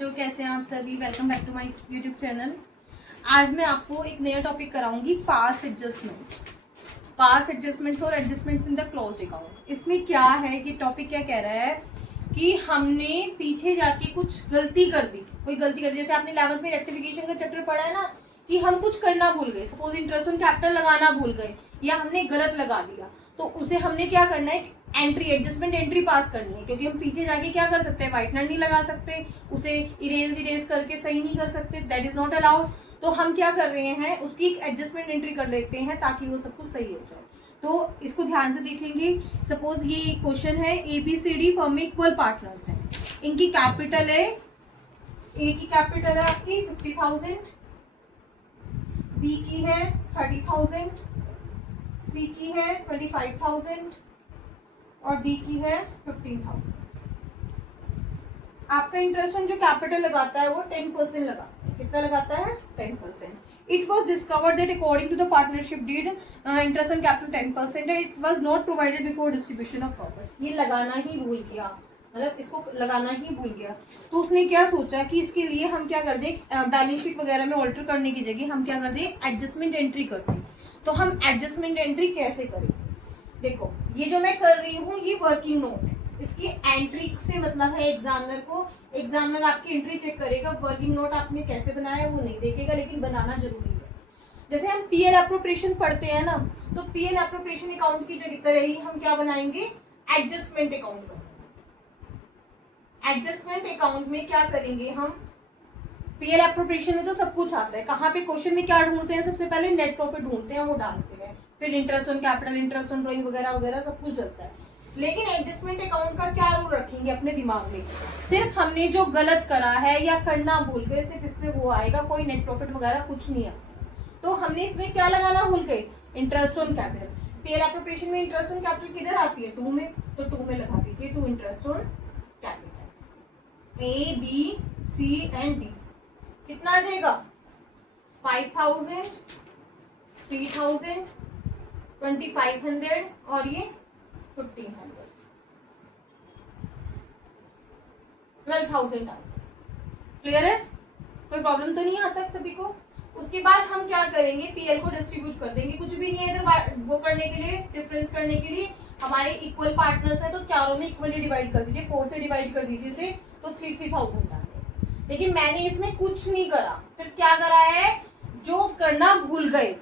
जो कैसे हैं आप सभी, welcome back to my YouTube channel. आज मैं आपको एक नया टॉपिक कराऊंगी, पास एडजस्टमेंट्स और adjustments in the closed accounts. इसमें क्या है कि टॉपिक क्या कह रहा है कि हमने पीछे जाके कुछ गलती कर दी, जैसे आपने 11th में रेक्टिफिकेशन का चैप्टर पढ़ा है ना, कि हम कुछ करना भूल गए, सपोज इंटरेस्ट ऑन कैपिटल लगाना भूल गए या हमने गलत लगा दिया, तो उसे हमने क्या करना है, एंट्री एडजस्टमेंट एंट्री पास करनी है। क्योंकि हम पीछे जाके क्या कर सकते हैं, व्हाइटनर नहीं लगा सकते, उसे इरेज करके सही नहीं कर सकते, दैट इज नॉट अलाउड। तो हम क्या कर रहे हैं, उसकी एक एडजस्टमेंट एंट्री कर लेते हैं ताकि वो सब कुछ सही हो जाए। तो इसको ध्यान से देखेंगे। सपोज ये क्वेश्चन है, ABCD फर्म में इक्वल पार्टनर्स हैं, इनकी कैपिटल है, ए की कैपिटल है आपकी 50,000, बी की है 30,000, सी की है 25,000 और डी की है 15,000। आपका इंटरेस्ट जो कैपिटल लगाता है वो 10% लगाता है। कितना लगाता है? 10%। It was discovered that according to the partnership deed interest on capital 10% है। It was not provided before distribution of property. ये लगाना ही भूल गया, मतलब इसको लगाना ही भूल गया। तो उसने क्या सोचा कि इसके लिए हम क्या कर दें, बैलेंस शीट वगैरह में ऑल्टर करने की जगह हम क्या कर दें, एडजस्टमेंट एंट्री कर दें। तो हम एडजस्टमेंट एंट्री कैसे करें? देखो, ये जो मैं कर रही हूँ ये वर्किंग नोट है, इसकी एंट्री से मतलब है एग्जामिनर आपकी एंट्री चेक करेगा। वर्किंग नोट आपने कैसे बनाया है वो नहीं देखेगा, लेकिन बनाना जरूरी है। जैसे हम पीएल एप्रोप्रिएशन पढ़ते हैं ना, तो पीएल एप्रोप्रिएशन अकाउंट की जगह तरह ही हम क्या बनाएंगे, एडजस्टमेंट अकाउंट बनाएंगे। एडजस्टमेंट अकाउंट में क्या करेंगे हम, पीएल एप्रोप्रिएशन में तो सब कुछ आता है। कहाँ पे क्वेश्चन में क्या ढूंढते हैं, सबसे पहले नेट प्रॉफिट ढूंढते हैं, वो डालते हैं, फिर interest on capital, interest on drawing वगैरह वगैरह सब कुछ डलता है। लेकिन एडजस्टमेंट अकाउंट का क्या रूल रखेंगे अपने दिमाग में, सिर्फ हमने जो गलत करा है या करना भूल गए सिर्फ इसमें वो आएगा, कोई नेट प्रॉफिट वगैरह कुछ नहीं आता। तो हमने इसमें क्या लगाना भूल गए, interest on capital. PL appropriation में इंटरेस्ट ऑन कैपिटल किधर आती है, 2 में, तो 2 में लगा दीजिए 2 interest on capital. A, B, C and D कितना आ जाएगा, 5,000, 3,000, 2,500 और ये 1,500, 12,000 आ। क्लियर है? कोई प्रॉब्लम तो नहीं आता सभी को? उसके बाद हम क्या करेंगे, पीएल को डिस्ट्रीब्यूट कर देंगे। कुछ भी नहीं है इधर वो करने के लिए, डिफरेंस करने के लिए। हमारे इक्वल पार्टनर्स है तो चारों में इक्वली डिवाइड कर दीजिए, 4 से डिवाइड कर दीजिए इसे, तो 3,000 आ गए। लेकिन मैंने इसमें कुछ नहीं करा, सिर्फ क्या करा है, जो करना भूल गए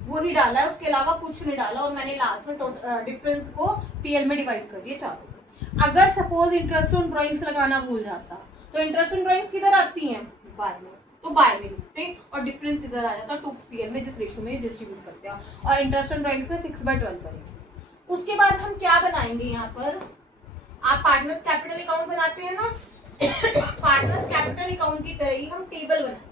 वो ही डाला है, उसके अलावा कुछ नहीं डाला। और मैंने लास्ट में डिफरेंस को पीएल में डिवाइड कर दिया चारों। अगर सपोज इंटरेस्ट ऑन ड्रॉइंग्स लगाना भूल जाता, तो इंटरेस्ट ऑन ड्रॉइंग्स किधर आती हैं, बाय में, तो बाय में लिखते और डिफरेंस इधर आ जाता, 2 पीएल में जिस रेशो में डिस्ट्रीब्यूट करते हैं, और इंटरेस्ट ऑन ड्रॉइंग्स में 6/12 करेंगे। उसके बाद हम क्या बनाएंगे, यहाँ पर आप पार्टनर्स कैपिटल अकाउंट बनाते हैं ना, पार्टनर्स कैपिटल अकाउंट की तरह ही हम टेबल बनाएंगे,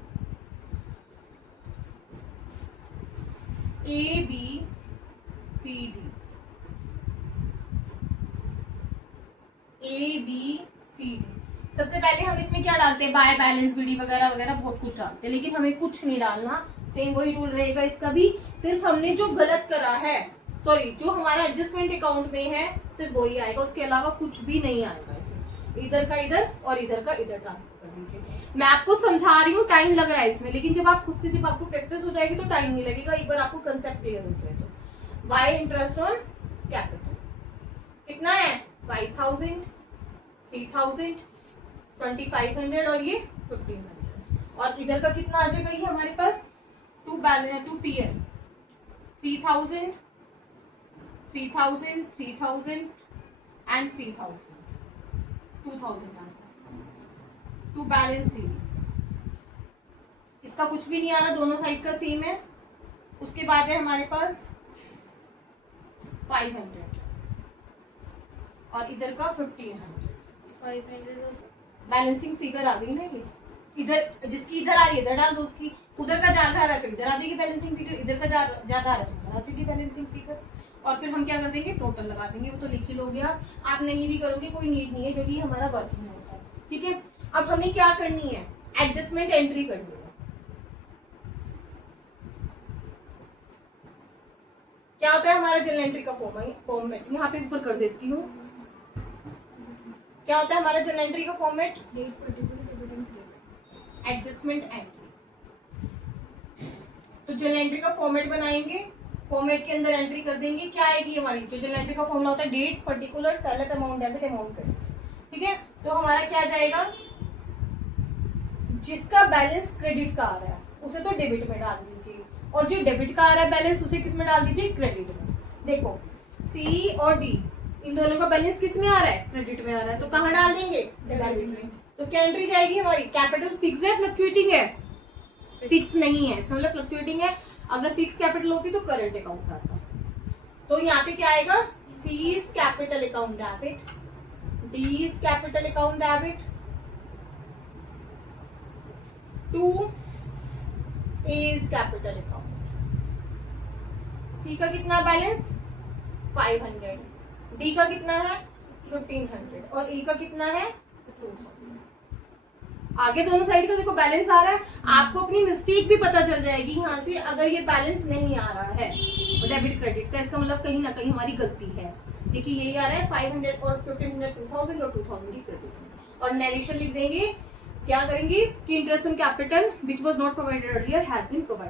ABCD, सबसे पहले हम इसमें क्या डालते हैं, बाय बैलेंस बीडी वगैरह वगैरह बहुत कुछ डालते हैं, लेकिन हमें कुछ नहीं डालना। सेम वही रूल रहेगा इसका भी, सिर्फ हमने जो गलत करा है, सॉरी जो हमारा एडजस्टमेंट अकाउंट में है सिर्फ वही आएगा, उसके अलावा कुछ भी नहीं आएगा। इसमें इधर का इधर और इधर का इधर ट्रांसफर कर दीजिए। मैं आपको समझा रही हूँ, टाइम लग रहा है इसमें, लेकिन जब आप खुद से, जब आपको प्रैक्टिस हो जाएगी तो टाइम नहीं लगेगा। एक बार आपको कंसेप्ट क्लियर हो जाए तो वाई इंटरेस्ट ऑन कैपिटल कितना है, 5,000, 3,000, 2,500 और ये 1,500। और इधर का कितना आ जाएगा, ये हमारे पास 2 पीएल, 3,000, 3,000, 3,000 एंड 3,000, 2,000 आ गया। 2 बैलेंस सी, इसका कुछ भी नहीं आ रहा, दोनों साइड का सेम है। उसके बाद है हमारे पास 500 और इधर का 1,500। बैलेंसिंग फिगर आ गई ना, ये इधर जिसकी इधर आ रही है इधर डाल दो, उसकी उधर का ज्यादा आ रहा है तो इधर आ जाएगी बैलेंसिंग फिगर, इधर का ज्यादा आ रहा है तो इधर आ जाएगी बैलेंसिंग फिगर। और फिर हम क्या कर देंगे, टोटल लगा देंगे। वो तो लिख ही लोगे आप नहीं भी करोगे कोई नीड नहीं है, क्योंकि हमारा वर्किंग होता है। ठीक है, अब हमें क्या करनी है, एडजस्टमेंट एंट्री करनी है। क्या होता है हमारा जर्नल एंट्री का फॉर्मेट, यहाँ पे ऊपर कर देती हूँ। क्या होता है हमारा जर्नल एंट्री का फॉर्मेट, एडजस्टमेंट एंट्री। तो जर्नल एंट्री का फॉर्मेट बनाएंगे, फॉर्मेट के अंदर एंट्री कर देंगे, क्या आएगी हमारी जो जर्नल एंट्री का फॉर्मूला होता है, date, particular, select, amount debit, amount credit. ठीक है, तो हमारा क्या जाएगा, जिसका बैलेंस क्रेडिट का आ रहा है उसे तो डेबिट में डाल दीजिए, और जो डेबिट का आ रहा है बैलेंस उसे किस में डाल दीजिए, क्रेडिट में। देखो सी और डी इन दोनों का बैलेंस किस में आ रहा है, क्रेडिट में आ रहा है, तो कहाँ डाल देंगे, डेबिट में। तो क्या एंट्री जाएगी हमारी, कैपिटल फिक्स है फ्लक्चुएटिंग है, फिक्स नहीं है, इसका मतलब फ्लक्चुएटिंग है। अगर फिक्स कैपिटल होती तो करंट अकाउंट आता। तो यहाँ पे क्या आएगा, C is capital account debit, D is capital account debit, 2 is capital account. C का कितना बैलेंस 500, डी का कितना है 1500 और ई का कितना है 2000। आगे दोनों साइड का देखो बैलेंस आ रहा है, आपको अपनी मिस्टेक भी पता चल जाएगी यहाँ से। अगर ये बैलेंस नहीं आ रहा है डेबिट क्रेडिट का, इसका मतलब कहीं ना कहीं हमारी गलती है। देखिए यही आ रहा है 500 और 1500 2000 और 2000 की क्रेडिट। और नरेशन लिख देंगे, क्या करेंगे कि interest on capital which was not provided earlier has been provided.